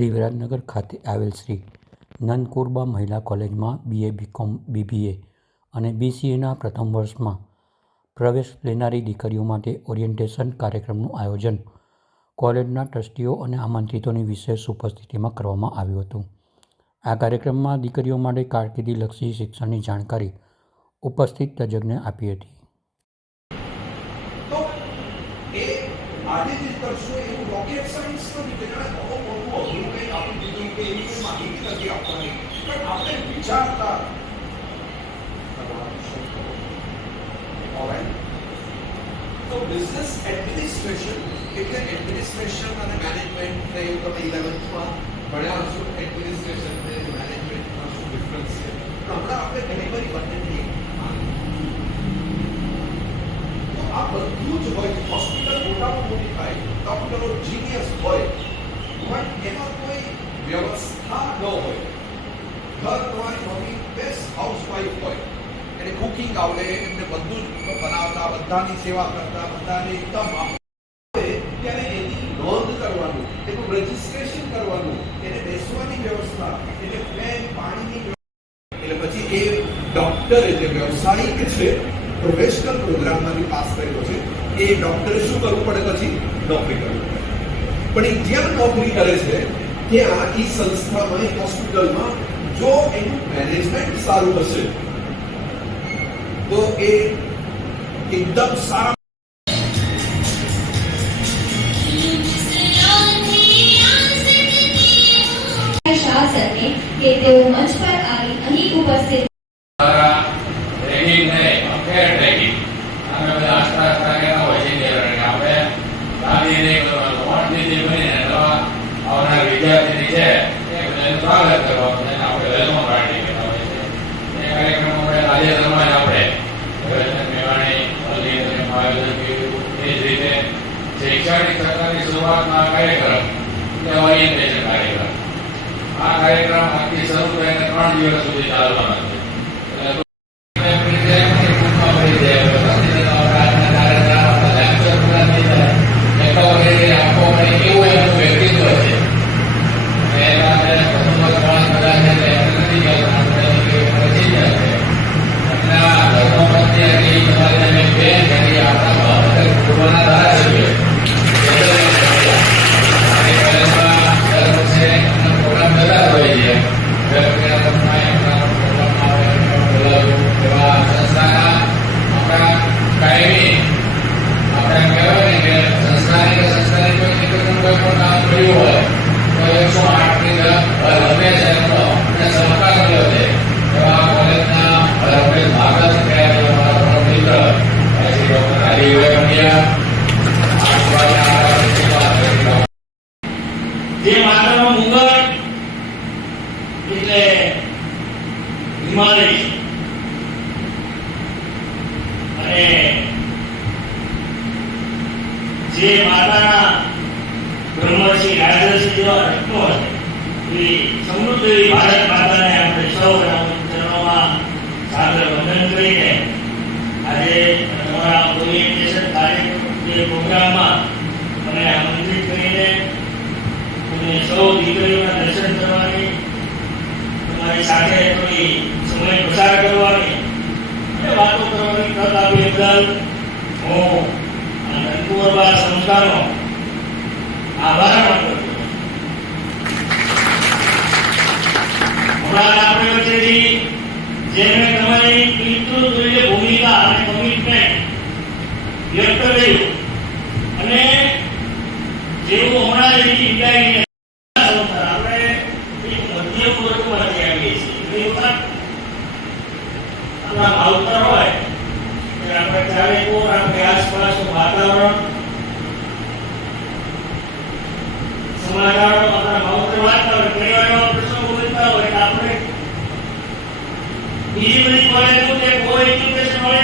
દેવરાજનગર ખાતે આવેલ શ્રી નંદકુરબા મહિલા કોલેજમાં BA BCom BBA અને BCAના પ્રથમ વર્ષમાં પ્રવેશ લેનારી દીકરીઓ માટે ઓરિએન્ટેશન કાર્યક્રમનું આયોજન કોલેજના ટ્રસ્ટીઓ અને આમંત્રિતોની વિશેષ ઉપસ્થિતિમાં કરવામાં આવ્યું હતું। આ કાર્યક્રમમાં દીકરીઓ માટે કારકિર્દીલક્ષી શિક્ષણની જાણકારી ઉપસ્થિત તજજ્ઞે આપી હતી। તો એ આજે જે કરશો એવું રોકેટ સાયન્સ નથી કે જાણે બહુ મોટું અઘરું કંઈક આપી દીધું કે એવી કોઈ માહિતી નથી આપવાની, પણ આપણે વિચારતા તો બિઝનેસ એડમિનિસ્ટ્રેશન એટલે એડમિનિસ્ટ્રેશન અને મેનેજમેન્ટ ને એવું તમે 11th માં ભણ્યા હશો। એડમિનિસ્ટ્રેશન અને મેનેજમેન્ટમાં શું ડિફરન્સ છે, પણ હમણાં આપણે ઘણી બધી બંનેની આ બધું જ હોય। હોસ્પિટલ મોટામાં મોટી થાય, ડોક્ટરો જીનિયસ હોય, પણ એમાં કોઈ વ્યવસ્થા ન હોય। ઘર તમારી મમ્મી બેસ્ટ હાઉસવાઈફ હોય, એને કુકિંગ આવડે, એમને બધું જ બનાવતા, બધાની સેવા કરતા, બધાને એકદમ ત્યારે એની નોંધ કરવાનું, એનું રજીસ્ટ્રેશન કરવાનું, એને બેસવાની વ્યવસ્થા, એને ફેન પાણીની વ્યવસ્થા, એટલે પછી એ ડોક્ટર એટલે વ્યવસાયિક છે, પ્રોફેશનલ પ્રોગ્રામમાંથી પાસ થયેલો છે, એ ડોક્ટરે શું કરવું પડે? પછી નોકરી કરવી પડે। પણ એ જ્યાં નોકરી કરે છે ત્યાં એ સંસ્થામાં, એ હોસ્પિટલમાં જો એનું મેનેજમેન્ટ સારું હશે તો એ એકદમ સારા શાસકે કે તેઓ મંચ પર આવી અહીં ઉપસ્થિત વિદ્યાર્થી છે એનું સ્વાગત કરવાનું આપણે વેલકમ પાર્ટી કરતા હોય છે। એ કાર્યક્રમ આજે સમાજ આપણે મેવાણી આયોજન કર્યું। એ જ રીતે શૈક્ષણિક સત્રની શરૂઆતમાં કાર્યક્રમ એટલે ઓરિએન્ટેશન કાર્યક્રમ। આ કાર્યક્રમ આજથી શરૂ થઈને 3 દિવસ સુધી ચાલવાનો છે। જે માતાનો મુગટ એટલે હિમાલય અને જે માતાના બ્રહ્મર્ષિ રાજર્ષિ જેવા રત્નો છે એ સમૃદ્ધ એવી ભારત માતાને આપણે સૌ ચરણોમાં સાદર વંદન કરીને આજે તમારા ઓરિએન્ટેશન કાર્યક્રમ પ્રોગ્રામમાં મને આમંત્રિત કરીને અને સૌ દીકરીઓના દર્શન કરવાની, તમારી સાથે થોડી સમય પસાર કરવાની અને વાતો કરવાની તક આપી બદલ હું નંદકુરબા સંસ્થાનો આભાર માનું છું। હમણાં આપણે વચ્ચેથી જેમણે તમારી પિતૃતુલ્ય ભૂમિકા અને કમિટમેન્ટ વ્યક્ત કર્યું અને જેવું હમણાં એની વિદાય માવતર હોય આપણે ચારે કોર આપણે આસપાસનું વાતાવરણ સમાચારો આપણા માવતર વાંચતા હોય, ઘણી વાર એવા પ્રસંગો બનતા હોય આપણે બીજી બધી કોલેજો કે કોઈ એજ્યુકેશન મળે